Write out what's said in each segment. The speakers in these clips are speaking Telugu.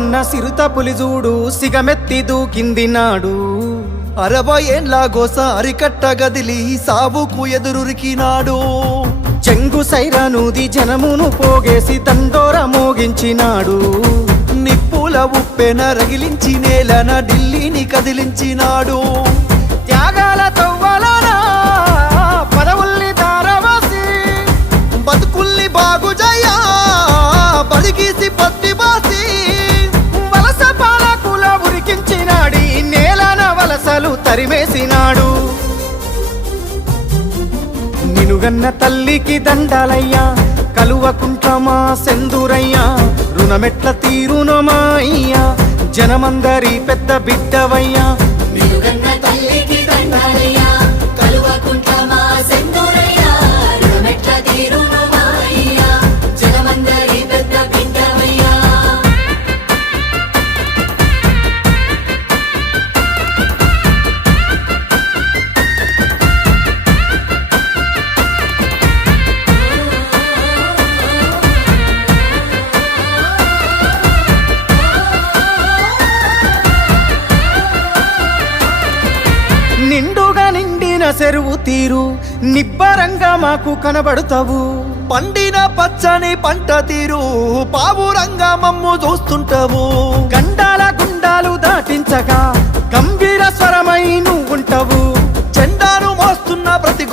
కాగన్న సిరుత పులిజూడు సిగమెత్తి దూకింది నాడు. అరవై ఏండ్లాగోస అరికట్ట గదిలి సావుకు ఎదురురికినాడు చెంగు సైరనూది జనమును పోగేసి తండోర మోగించినాడు నిప్పుల ఉప్పెన రగిలించి నేలన ఢిల్లీని కదిలించినాడు త్యాగాలతో తరిమేసినాడు. నినుగన్న తల్లికి దండాలయ్యా కలువకుంటమా సెందురయ్యా రుణమెట్ల తీరునమా అయ్యా జనమందరి పెద్ద బిడ్డవయ్యా నిండుగా నిండిన చెరువు తీరు నిబ్బరంగా మాకు కనబడతావు. పండిన పచ్చని పంట తీరు పావురంగా మమ్ము చూస్తుంటావు. గండాల గుండాలు దాటించగా గంభీర స్వరమై నువ్వుంటావు. జెండాను మోస్తున్న ప్రతి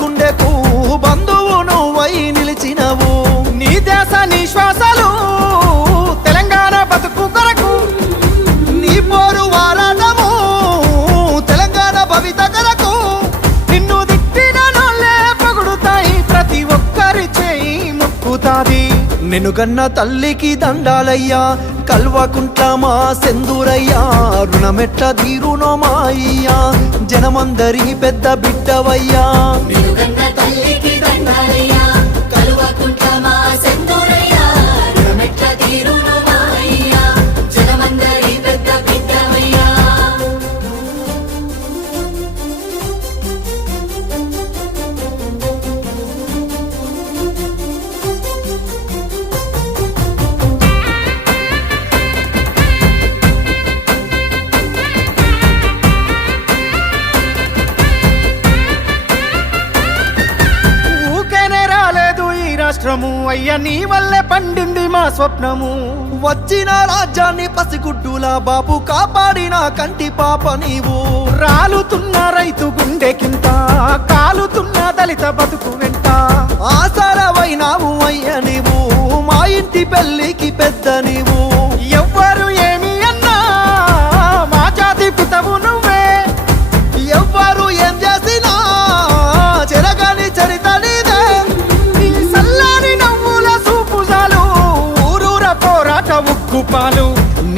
నిన్నుగన్న తల్లికి దండాలయ్యా కల్వకుంట్ల మా సెందురయ్యా రుణమెట్ల తీరునో మాయ్యా జనమందరి పెద్ద బిడ్డవయ్యా. రాష్ట్రము అయ్యా నీ వల్లే పండింది మా స్వప్నము. వచ్చిన రాజ్యాన్ని పసిగుడ్డులా బాబు కాపాడిన కంటి పాప నీవు. రాలుతున్న రైతు గుండెకింత కాలుతున్న దళిత బతుకు వెంట. ఆసారవైనావు అయ్య నీవు మా ఇంటి పెళ్ళికి పెద్ద నీవు.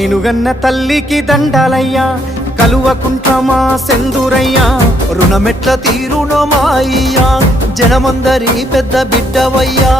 నినుగన్న తల్లికి దండాలయ్యా కలువకుంటామా సెందురయ్యా. రుణమెట్ల తీరునమాయ్యా జనమందరి పెద్ద బిడ్డవయ్యా.